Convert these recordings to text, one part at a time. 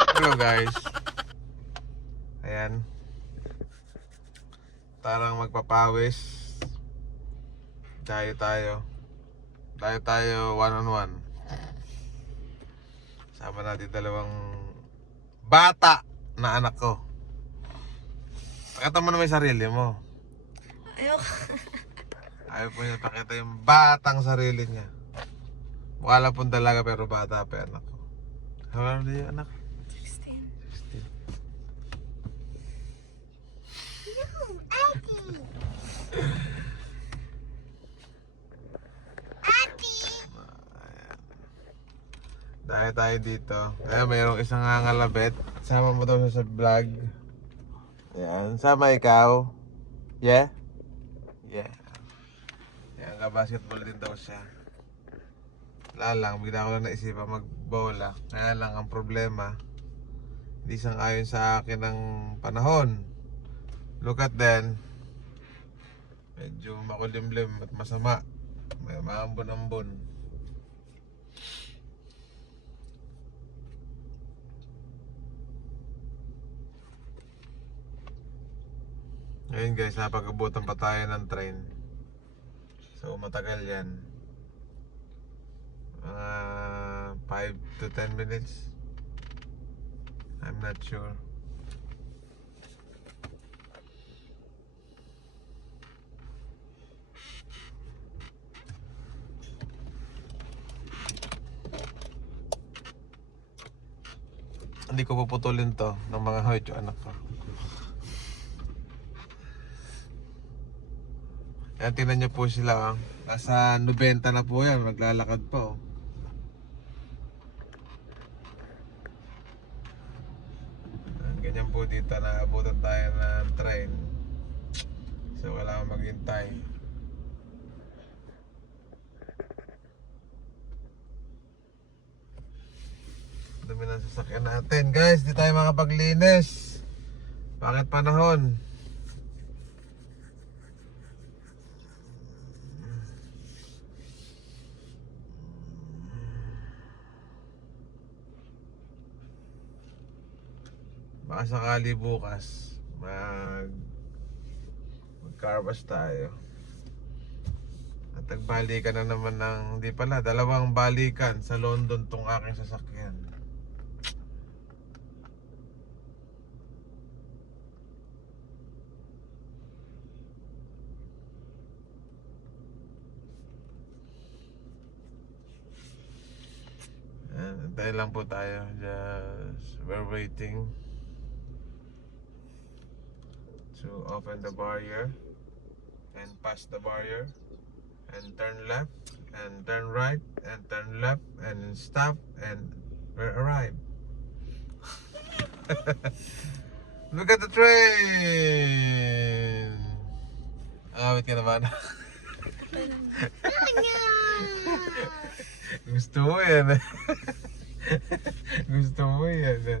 Hello guys. Ayan. Tarang magpapawis. Tayo tayo. Tayo tayo one on one. Sama natin dalawang bata na anak ko. Pakita mo naman yung sarili mo. Ayoko. Ayaw po niya pakita yung batang sarili niya. Wala pong dalaga pero bata pa anak ko. How old are you, anak? 16. 16. Dahil tayo dito. Ayan, mayroong isang ngangalabit. Sama mo daw siya sa vlog. Ayan, sama ikaw. Yeah? Yeah. Ayan, ka-basketball din daw siya. Wala lang, bigla ko lang naisipan magbola. Kaya lang ang problema, hindi sang-ayon sa akin ng panahon. Look at then, medyo makulimlim at masama. May maambon-ambon. Ngayon guys, napag-abutan pa tayo ng train. So matagal yan. Mga 5 to 10 minutes. I'm not sure. Hindi ko puputulin to ng mga hoycho anak ko. Ayan, tingnan nyo po sila. Nasa 90 na po yan. Naglalakad pa oh. Ganyan po dito, naabutan tayo ng train. So wala akong maghintay. Dumi ng sasakyan natin. Guys, di tayo makapaglinis. Bakit panahon? Baka sakali bukas mag-car wash tayo. At nagbalikan na naman ng, hindi pala, dalawang balikan sa London tong aking sasakyan. Antayin lang po tayo. Just, we're waiting to open the barrier and pass the barrier and turn left and turn right and turn left and stop and we're arrived. Look at the train! Awit ka na ba? Gusto mo yan eh. Gusto mo yan eh.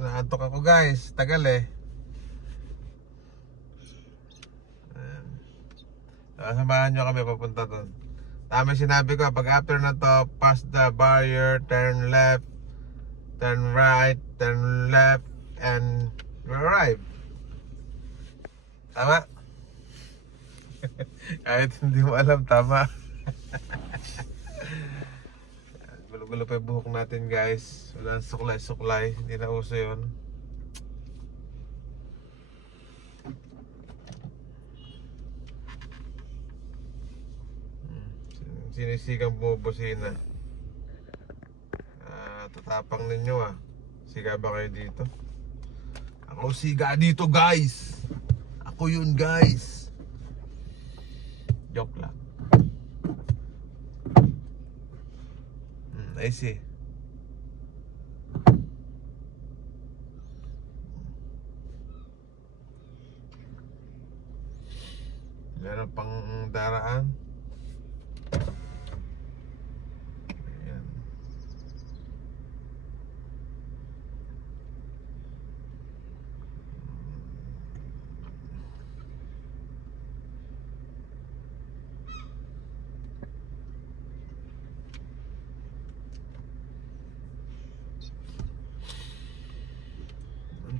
Naantok ako guys. Tagal eh. Samahan nyo kami papunta doon. Tama sinabi ko, pag after na to, pass the barrier, turn left, turn right, turn left, and we arrive. Tama? Kahit hindi mo alam, tama. Gulo-gulo pa yung buhok natin guys. Wala suklay-suklay. Hindi na uso yun. Sinisigang bumubusina. Tatapang ninyo ah. Siga ba kayo dito? Ako siga dito guys. Ako yun guys. Joke lang. I see. Meron pang daraan. Ayan.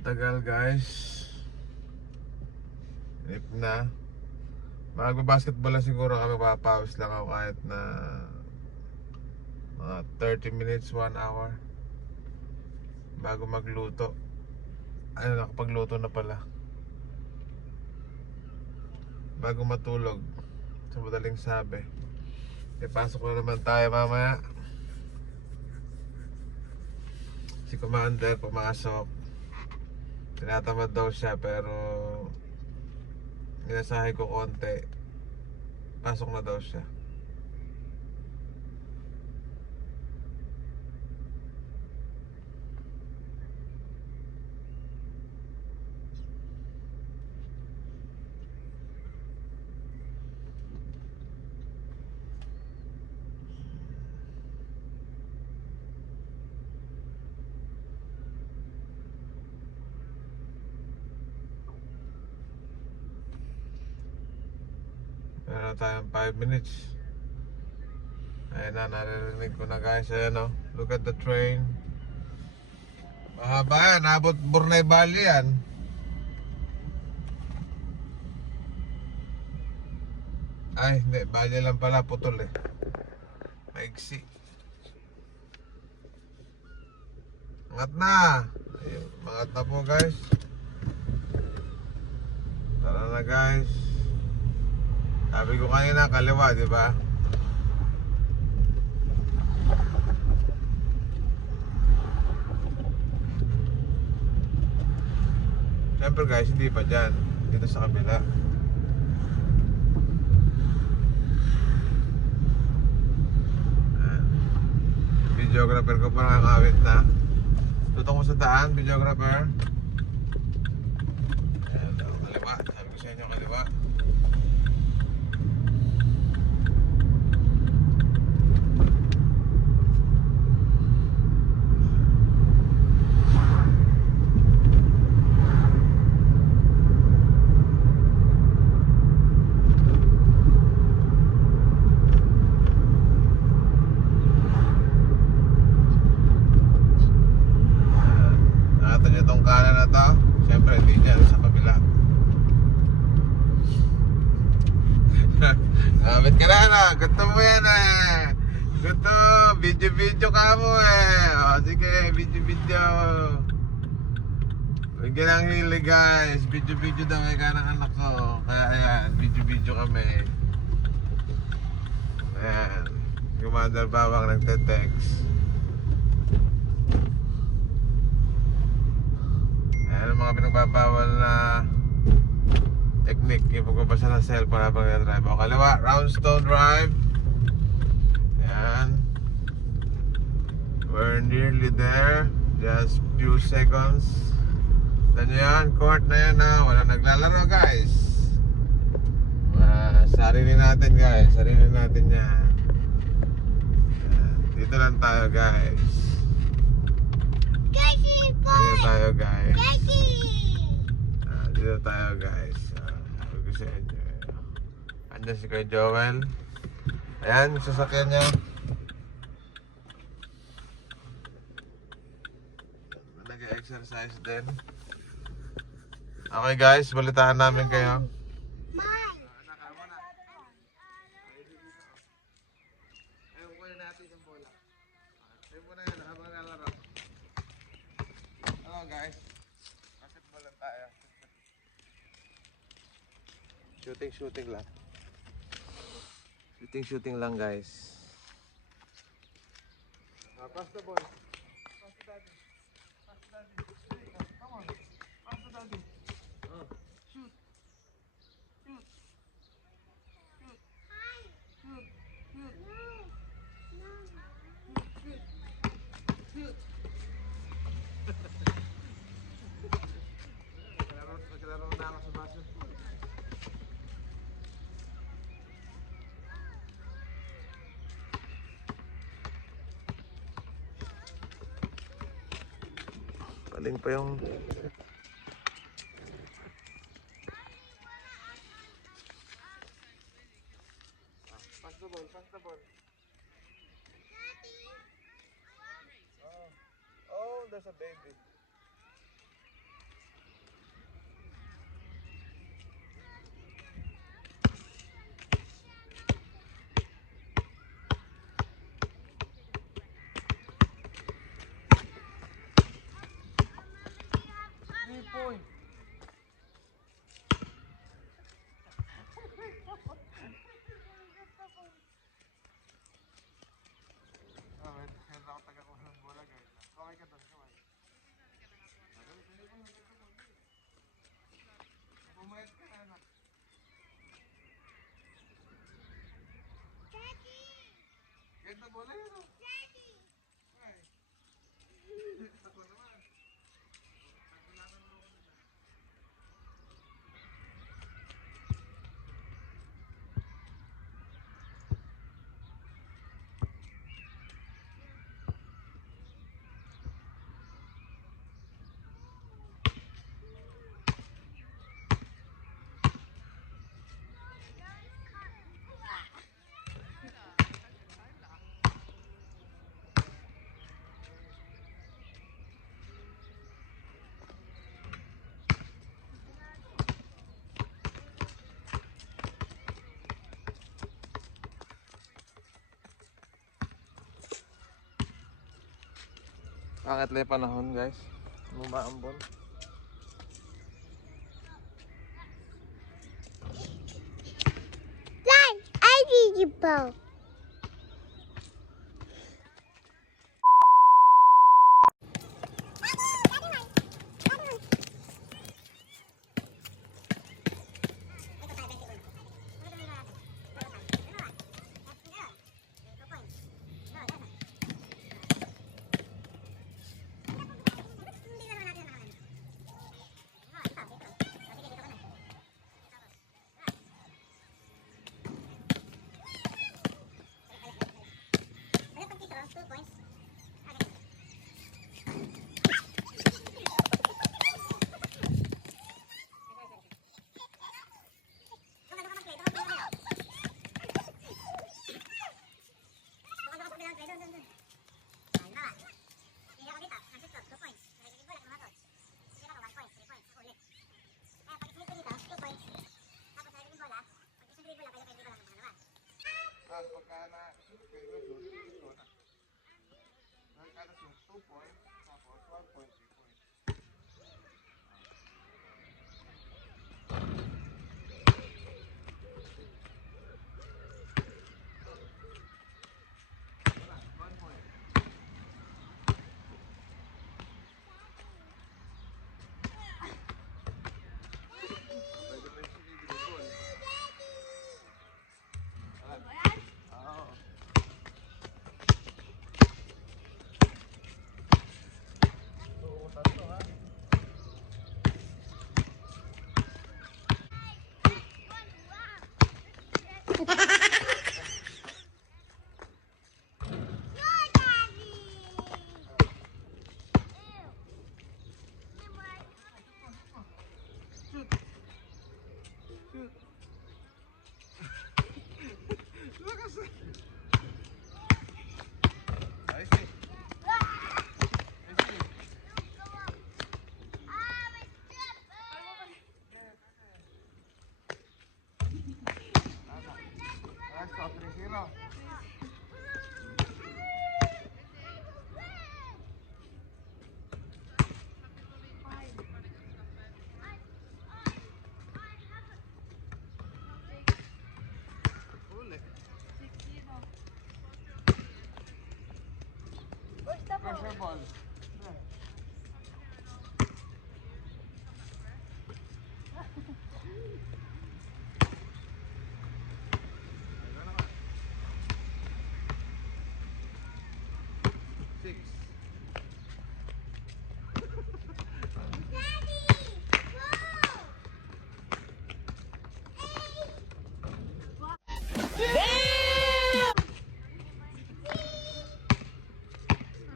Tagal guys. If na. Magbabasketball lang siguro kami, papawis lang ako kahit na mga 30 minutes, 1 hour bago magluto. Ano, nakapagluto na pala. Bago matulog. Sa madaling sabi. Pasok na naman tayo mamaya. Si Commander pumasok. Tinatamad daw siya pero minasahe ko konti. Pasok na daw siya. Meron tayong 5 minutes. Ayun na, naririnig ko na guys. Ayan o, look at the train. Mahaba yan, abot Burnay Valley yan. Ay, hindi, Valley lang pala, putol eh. Maigsi. Angat na. Ayun, mangat na po guys. Tara na guys. Sabi ko kanina, kaliwa, di ba? Siyempre guys, hindi pa dyan. Dito sa kabila. Videographer ko pa nakakawit na. Tutong ko sa daan, videographer. Ayan, kaliwa. Sabi ko sa inyo, kaliwa. Abit ka na, gusto mo yan eh. Gusto, video ka mo eh. O sige, video. Bigyan ng hili guys. Video daw eh ka ng anak ko. Kaya ayan, video kami. Ayan, Commander Bawang nagte-text. Ayan ang mga pinagbabawal na technique, yung pagbabasa ng cellphone habang nag-drive. O kaliwa, Roundstone Drive. Ayan. We're nearly there. Just few seconds. Tignan nyo yan, court na yan ha. Wala naglalaro guys. Sarili natin guys. Sarili natin yan. Ayan. Dito lang tayo guys. Dito tayo guys. Dito tayo guys. Sa inyo. Andiyan si Kuya Joel. Ayan, sasakyan niya. Nag-exercise din. Okay guys, balitaan namin kayo. Hello guys. Basketball lang tayo. Shooting lang. Shooting lang guys. Pass the ball. Pass to daddy. Come on. Pass to daddy. Shoot. Naglaro na ako sa basketball. Galing pa yung pass the ball. Oh, there's a baby. Kahit na bola yun, oh. Ay. Ako naman. Nagkulanan mo ako nila. Bakit lang yung panahon, guys? Bumaambon. Dad, I need you both. Tapos pagka na-shoot, pwede shoot, ito na. Pagka na-shoot, 2 points, tapos 1 point, 3 points. Wala, 1 point. Pwede pa yung sinigil ball. Oo. Tuutan to, ha? Shoot! Shoot! Lakas na! Ayos eh. Ayos eh. Ayos ko, 3-0. Uli. Pressure ball. Ayun naman. 6.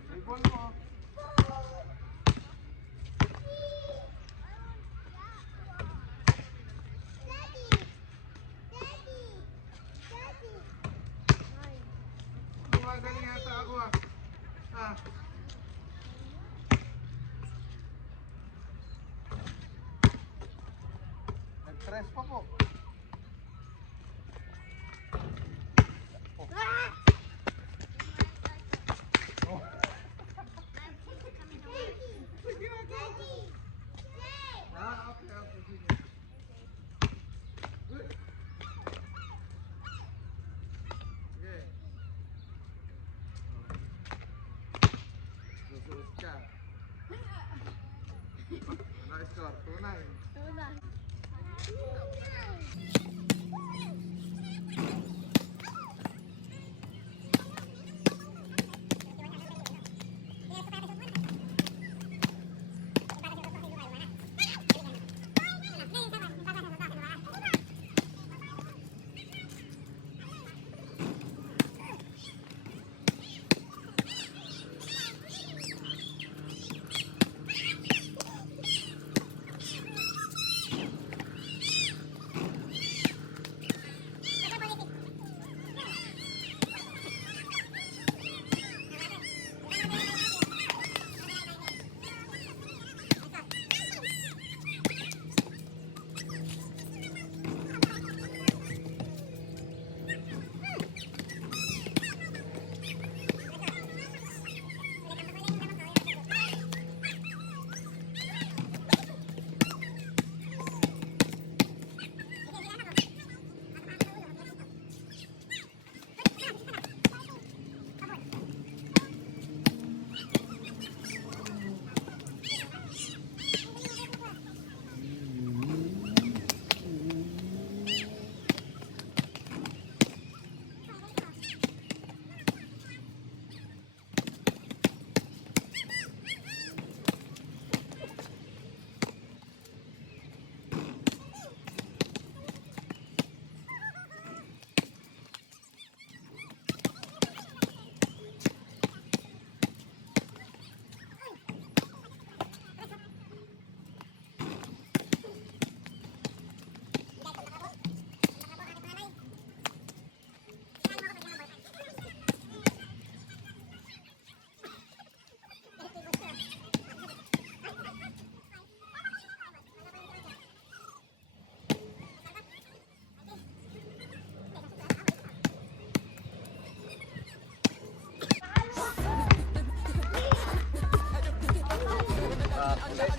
May ball mo. Gumagaling yata ako, ah. Ah. Nag-press pa po. Oh. Sige na, go. Ah, okay, okay, sige. Good. Sige. Susuot ka. Ano score? 2-9.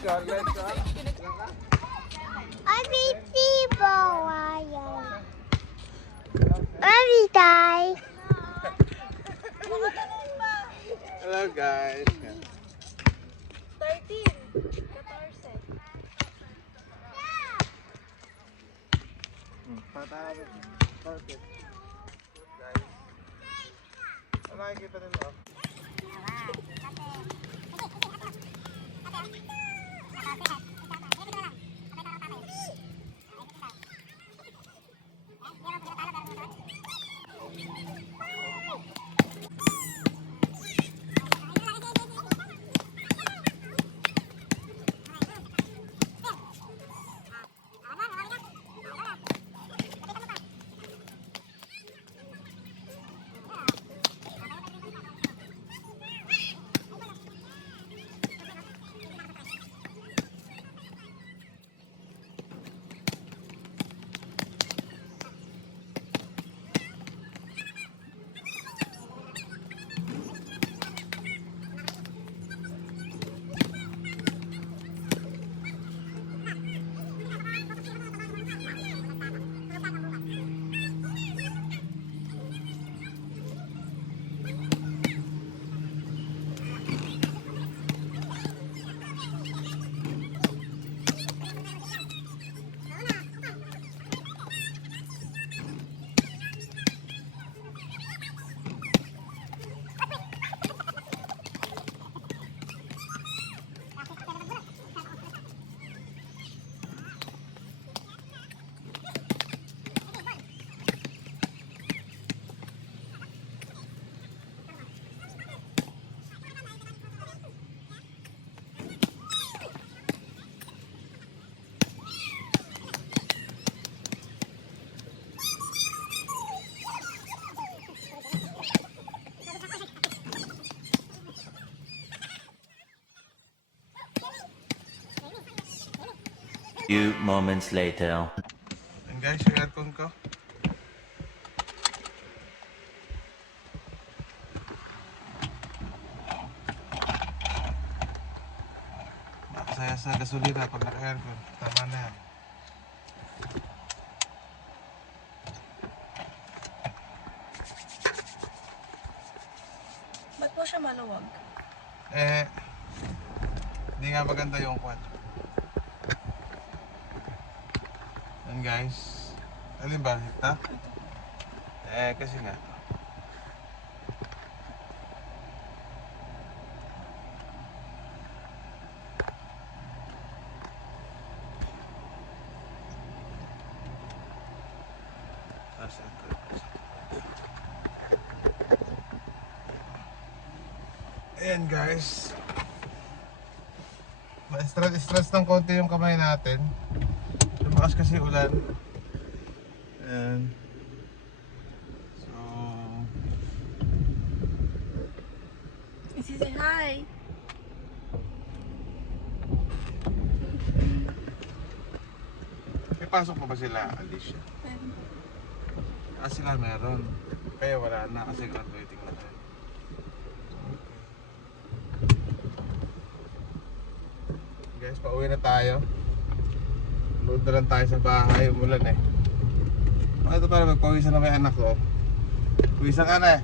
Every people wire. Every die. Hello guys. 13. 14. Perfect. Guys. Ano nakikita nila? Few moments later. And guys, yung aircon ko. Nakasaya sa gasolina pag naka-aircon. Tama na yan. Ba't po siya maluwag? Hindi nga maganda yung kwan. Yan guys. Alin ba? Ito? Kasi nga. Tapos ito. Ayan guys. Ma-stress ng konti yung kamay natin. Lumakas kasi ulan. And so Say hi. may pasok pa ba sila, Alicia? Sila meron. Kaya wala na kasi graduating na tayo. Guys, pauwi na tayo. Load na lang tayo sa bahay, umulan eh. Ito para magpawisan na may anak ko. Pawisan ka na eh.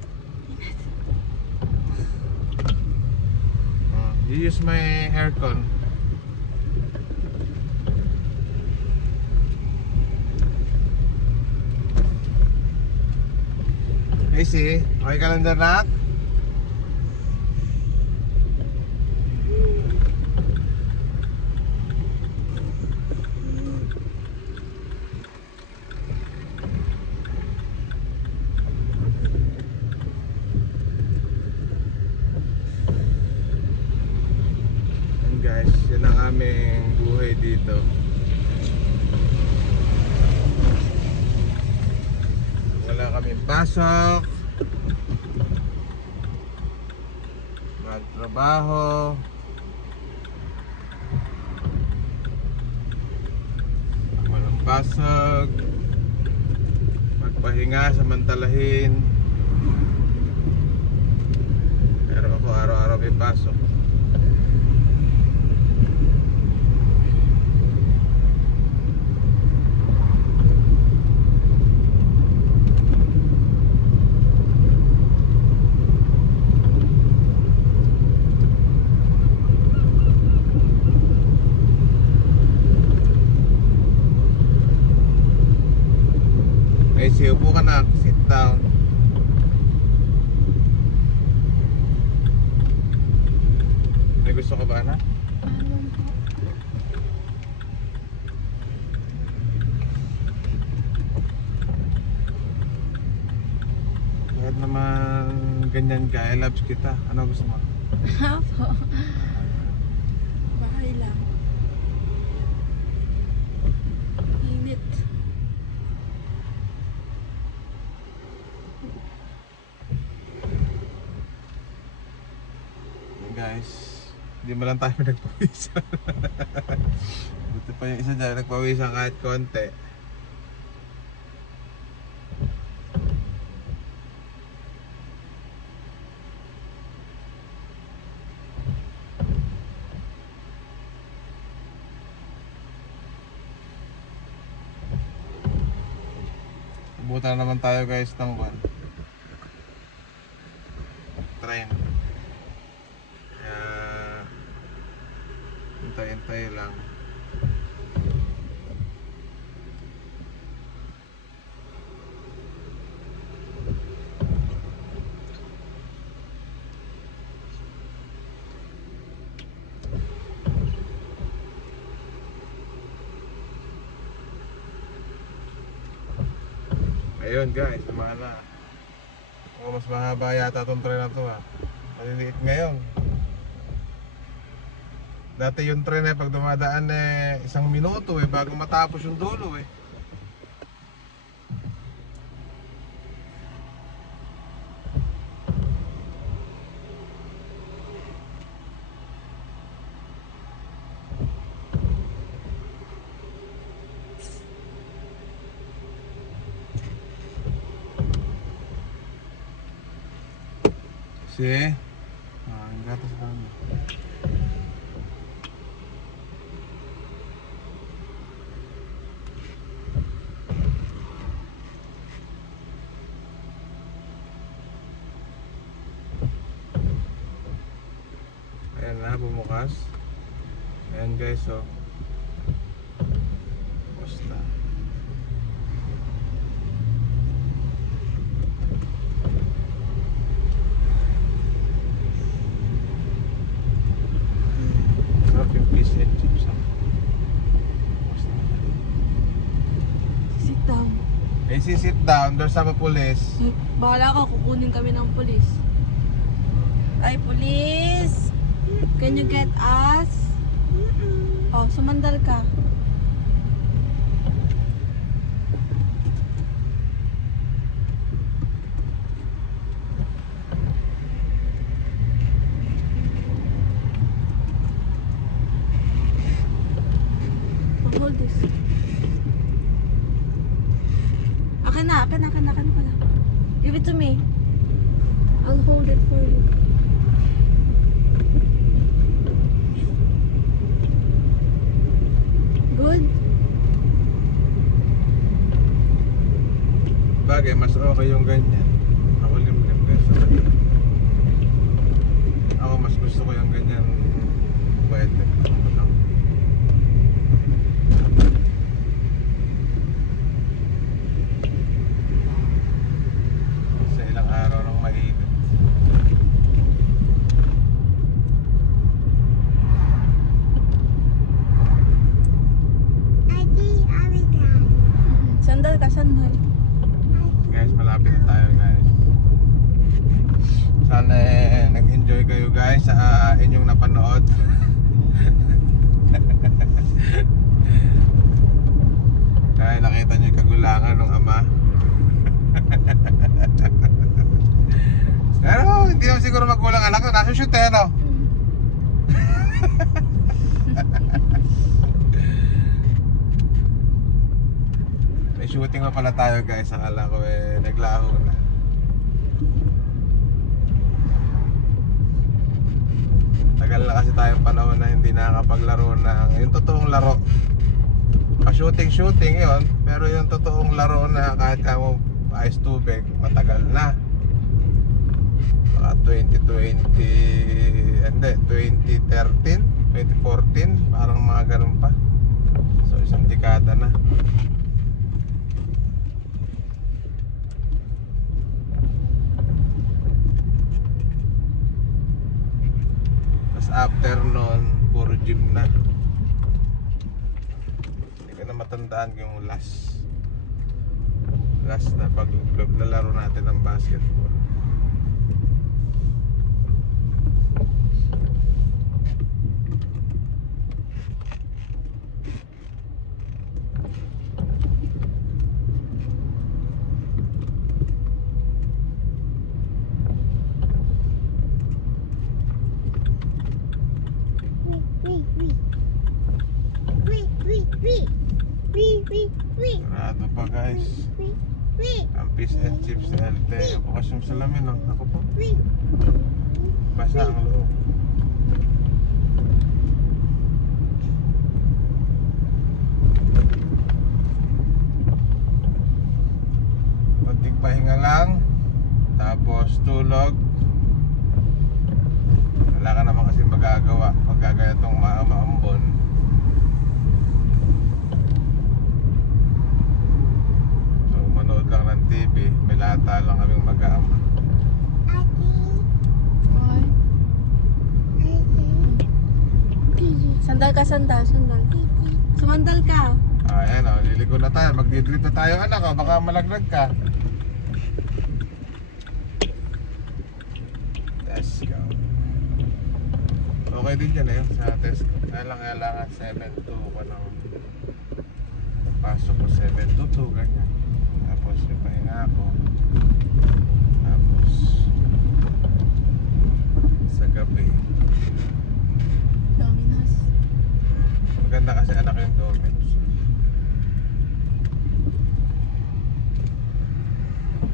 You use my aircon. Casey, okay ka lang dyan, nak? Guys, yan ang aming buhay dito. Wala kaming pasok, magtrabaho, walang pasok, magpahinga, samantalahin. Pero ako araw-araw may pasok. Sit down. May gusto ka ba, anak? Kahit naman ganyan ka, I loves kita. Ano gusto mo? Apo. Bahay lang. Init. Guys, hindi mo lang tayo nagpawisan. Buti pa yung isa dyan, nagpawisan kahit konti. Buta naman tayo guys ng train. Hintay-hintay lang. Ayun guys, lumala. Oh, mas mahaba yata itong tren na to ha. Maliliit ngayon. Dati yung tren pag dumadaan 1 minuto bago matapos yung dulo Si? Ang gatas kami. Ayan na, bumukas. Ayan guys, oh. Basta. Sarap yung fish and chips, ah. Basta. Sit down. Sit down, there's some police. Bahala ka, kukunin kami ng pulis. Ay, pulis! Can you get us? Oh, sumandal ka. Hold this. Akin na pala. Give it to me. I'll hold it for you. Good? Bagay, mas okay yung ganyan. Ako limlim guys. Ako mas gusto ko yung ganyan. Pwede. Sa ilang araw ng mainit. Sandal ka, sandal. Guys, malapit na tayo guys. Sana nag-enjoy kayo guys sa inyong napanood. Kaya nakita niyo yung kagulangan ng ama. Pero hindi naman siguro magulang anak ko. Nasa shoot no? May shooting pa pala tayo guys. Akala ko naglaho na. Tagal na kasi tayong panahon na hindi nakakapaglaro ng yung totoong laro. Pa-shooting yun, pero yung totoong laro na kahit ka mo ice tubig, matagal na. Baka 2013, 2014, parang mga ganun pa. So isang dekada na. after nun, puro gym na. Hindi ko na matandaan yung last na paglalaro natin ng basketball. Sarado pa guys. Ang fish and chips ni LT. Bukas yung salamin, no? Ako po. Basa ang loob. Konting pahinga lang. Tapos tulog. Wala ka naman kasi magagawa. Magagaya itong maambon. Manood lang ng TV, may lata lang kaming mag-aama. Ay. Sandal ka, sandal. Sumandal ka. Ayan o, liliko na tayo. Magdidrip na tayo anak o, baka malaglag ka. Let's go. Okay din yan eh, sa test ko. Kailangan 7-2 pa na. Pasok ko 7-2, ganyan. Tapos yung pahinga ako. Tapos sa gabi. Dominos. Maganda kasi anak yung Domino's.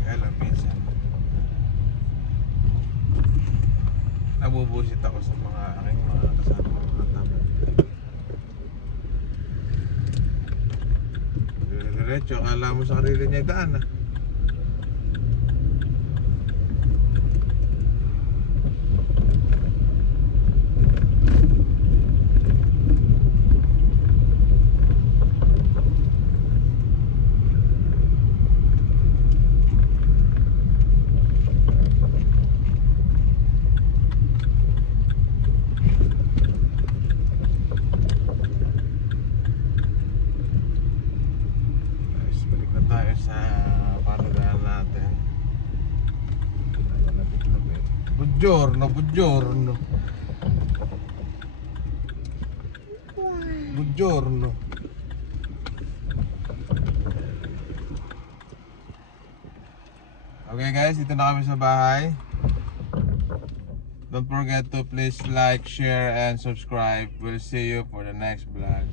Kaya lang minsan nabubusit ako sa mga aking mga kasama mga tabi. Diretso, akala mo sa sarili niya daan ah. Tayo sa paradahan natin. Buongiorno. Buongiorno. Okay guys, dito na kami sa bahay. Don't forget to please like, share, and subscribe. We'll see you for the next vlog.